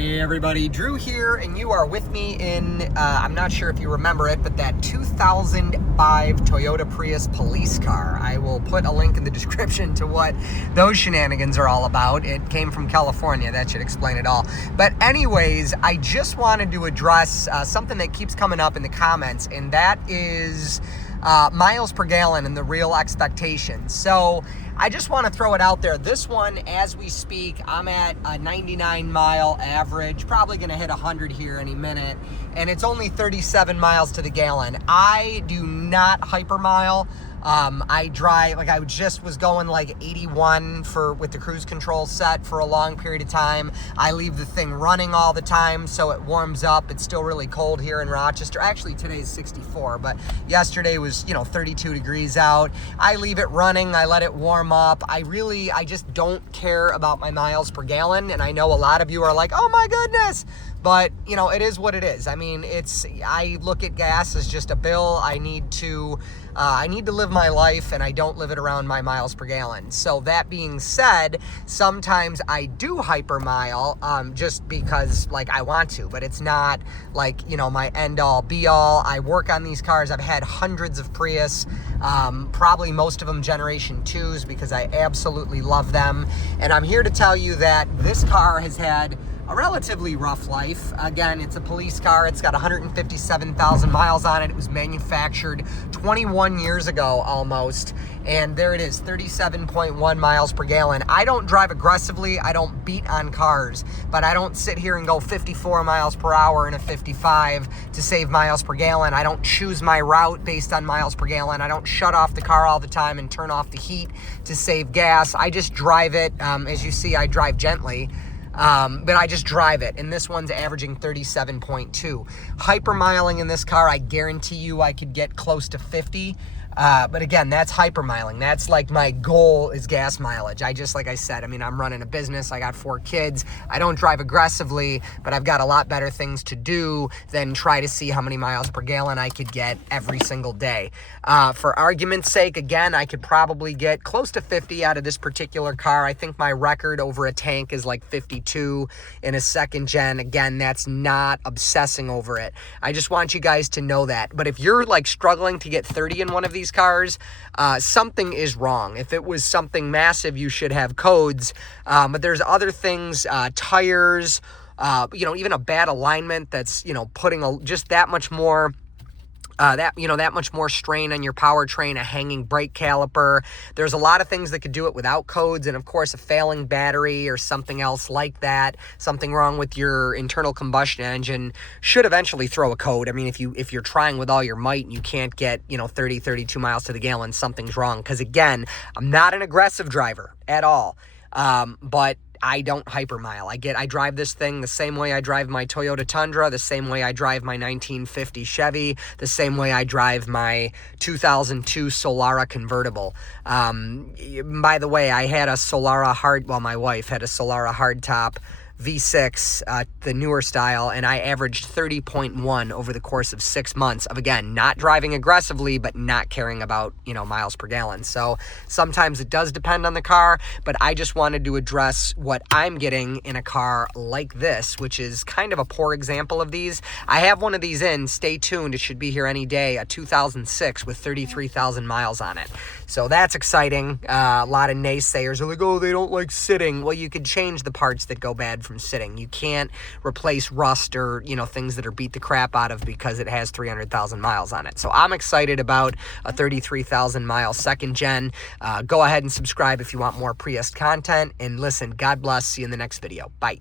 Hey everybody, Drew here, and you are with me in, I'm not sure if you remember it, but that 2005 Toyota Prius police car. I will put a link in the description to what those shenanigans are all about. It came from California, that should explain it all. But anyways, I just wanted to address something that keeps coming up in the comments, and that is miles per gallon and the real expectations. So I just want to throw it out there. This one, as we speak, I'm at a 99 mile average, probably going to hit 100 here any minute, and it's only 37 miles to the gallon. I do not hypermile. I drive, like I just was going like 81 with the cruise control set for a long period of time. I leave the thing running all the time so it warms up. It's still really cold here in Rochester. Actually, today's 64, but yesterday was, 32 degrees out. I leave it running. I let it warm up. I just don't care about my miles per gallon. And I know a lot of you are like, oh my goodness. But, it is what it is. I mean, I look at gas as just a bill. I need to live my life, and I don't live it around my miles per gallon. So that being said, sometimes I do hypermile, just because I want to, but it's not my end all be all. I work on these cars. I've had hundreds of Prius, probably most of them generation 2s because I absolutely love them. And I'm here to tell you that this car has had a relatively rough life. Again, it's a police car. It's got 157,000 miles on it. It was manufactured 21 years ago almost. And there it is, 37.1 miles per gallon. I don't drive aggressively. I don't beat on cars, but I don't sit here and go 54 miles per hour in a 55 to save miles per gallon. I don't choose my route based on miles per gallon. I don't shut off the car all the time and turn off the heat to save gas. I just drive it. As you see, I drive gently. But I just drive it, and this one's averaging 37.2. Hypermiling in this car, I guarantee you I could get close to 50. But again, that's hypermiling. That's my goal is gas mileage. Like I said, I'm running a business. I got 4 kids. I don't drive aggressively, but I've got a lot better things to do than try to see how many miles per gallon I could get every single day. For argument's sake, again, I could probably get close to 50 out of this particular car. I think my record over a tank is 52 in a second gen. Again, that's not obsessing over it. I just want you guys to know that. But if you're struggling to get 30 in one of these cars, something is wrong. If it was something massive, you should have codes. But there's other things, tires, even a bad alignment that's, putting just that much more that much more strain on your powertrain, a hanging brake caliper. There's a lot of things that could do it without codes, and of course a failing battery or something else like that, something wrong with your internal combustion engine should eventually throw a code. If you're trying with all your might and you can't get 30, 32 miles to the gallon, something's wrong. Because again, I'm not an aggressive driver at all, but I don't hypermile. I drive this thing the same way I drive my Toyota Tundra, the same way I drive my 1950 Chevy, the same way I drive my 2002 Solara convertible. By the way, my wife had a Solara hardtop V6, the newer style, and I averaged 30.1 over the course of 6 months of, again, not driving aggressively, but not caring about, miles per gallon. So sometimes it does depend on the car, but I just wanted to address what I'm getting in a car like this, which is kind of a poor example of these. I have one of these in, stay tuned, it should be here any day, a 2006 with 33,000 miles on it. So that's exciting. A lot of naysayers are like, oh, they don't like sitting. Well, you could change the parts that go bad from sitting. You can't replace rust or, things that are beat the crap out of because it has 300,000 miles on it. So I'm excited about a 33,000 mile second gen. Go ahead and subscribe if you want more Prius content. And listen, God bless. See you in the next video. Bye.